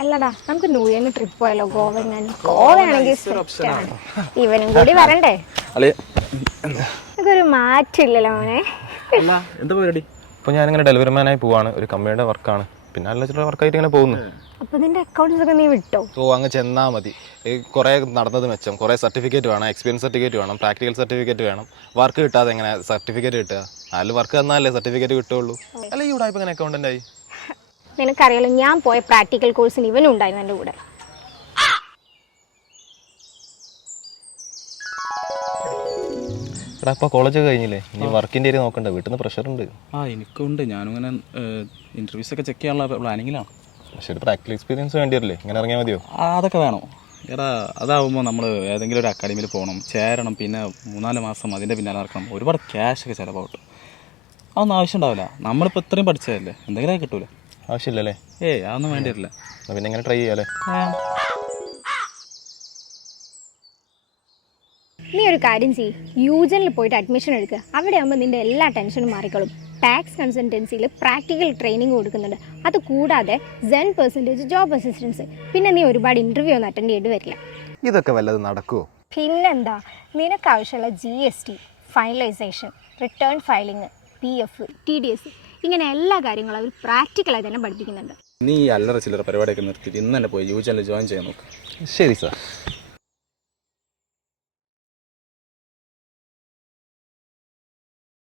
അല്ലടാ നമുക്ക് new ഇയറിന് trip പോയാലോ? ഗോവയാണെങ്കിൽ സെറ്റാണ്. ഇവനും കൂടി വരണ്ടേ? ഇതൊരു മാറ്റില്ലല്ലോ മോനെ. എന്താ പരിപാടി? ഇപ്പോൾ ഞാനിങ്ങനെ ഡെലിവറി മാനായി പോവാണ്, ഒരു കമ്പനിയുടെ വർക്കാണ്, പിന്നെ നല്ല ചില വർക്കായിട്ട് ഇങ്ങനെ പോകുന്നു. അപ്പൊ നിന്റെ അക്കൗണ്ട്സ് ഒക്കെ നീ വിട്ടോ? അങ്ങ് ചെന്നാൽ മതി. കുറേ നടന്നത് മെച്ചം, കുറേ സർട്ടിഫിക്കറ്റ് വേണം, എക്സ്പീരിയൻസ് സർട്ടിഫിക്കറ്റ് വേണം, പ്രാക്ടിക്കൽ സർട്ടിഫിക്കറ്റ് വേണം. വർക്ക് കിട്ടാതെ എങ്ങനെ സർട്ടിഫിക്കറ്റ് കിട്ടുക? അതിൽ വർക്ക് തന്നാലേ സർട്ടിഫിക്കറ്റ് കിട്ടുള്ളൂ. അല്ല ഈ ഉടായ്പ ഇങ്ങനെ അക്കൗണ്ടന്റ് ആയി? നിനക്കറിയാലോ, ഞാൻ പോയ പ്രാക്ടിക്കൽ കോഴ്സിന് ഇവനും ഉണ്ടായിരുന്നു എൻ്റെ കൂടെ. എടാ ഇപ്പോൾ കോളേജ് കഴിഞ്ഞില്ലേ, ഇനി വർക്കിൻ്റെ ഏരിയ നോക്കണ്ടേ? വീട്ടിൽ നിന്ന് പ്രഷറുണ്ട്. എനിക്കുണ്ട്. ഞാനിങ്ങനെ ഇൻ്റർവ്യൂസ് ഒക്കെ ചെക്ക് ചെയ്യാനുള്ള പ്ലാനിങ്ങിലാണ്. പക്ഷേ ഒരു പ്രാക്ടിക്കൽ എക്സ്പീരിയൻസ് വേണ്ടിയല്ലേ? ഇങ്ങനെ ഇറങ്ങിയാൽ മതിയോ? അതൊക്കെ വേണോ? എടാ അതാവുമ്പോൾ നമ്മൾ ഏതെങ്കിലും ഒരു അക്കാഡമിയിൽ പോകണം, ചേരണം, പിന്നെ 3-4 മാസം അതിൻ്റെ പിന്നാലെ നടക്കണം, ഒരുപാട് ക്യാഷൊക്കെ ചിലവാകും. അതൊന്നും ആവശ്യം ഉണ്ടാവില്ല. നമ്മളിപ്പോൾ ഇത്രയും പഠിച്ചതല്ലേ, എന്തെങ്കിലും കിട്ടൂല. ആവശ്യമില്ലല്ലേ? അതൊന്നും വേണ്ടി വരില്ല. പിന്നെ എങ്ങനെ ട്രൈ ചെയ്യാല്ലേ? നീ ഒരു കാര്യം ചെയ്യ്, യൂജനിൽ പോയിട്ട് അഡ്മിഷൻ എടുക്കുക. അവിടെ ആകുമ്പോൾ നിൻ്റെ എല്ലാ ടെൻഷനും മാറിക്കോളും. ടാക്സ് കൺസൾട്ടൻസിയിൽ പ്രാക്ടിക്കൽ ട്രെയിനിങ് കൊടുക്കുന്നുണ്ട്. അത് കൂടാതെ 10% ജോബ് അസിസ്റ്റൻസ്. പിന്നെ നീ ഒരുപാട് ഇൻ്റർവ്യൂ ഒന്നും അറ്റൻഡ് ചെയ്യേണ്ടി വരില്ല. ഇതൊക്കെ വല്ലതും നടക്കുമോ? പിന്നെന്താ, നിനക്ക് ആവശ്യമുള്ള GST, finalisation, return filing, PF, TDS, ഇങ്ങനെ എല്ലാ കാര്യങ്ങളും അവർ പ്രാക്ടിക്കലായി തന്നെ പഠിപ്പിക്കുന്നുണ്ട്. നീ അല്ലറ ചില്ലറ പരിപാടിയൊക്കെ നിർത്തിയിട്ട് ഇന്ന് തന്നെ പോയി യൂജനിൽ ജോയിൻ ചെയ്യാൻ നോക്ക്. ശരി സാർ.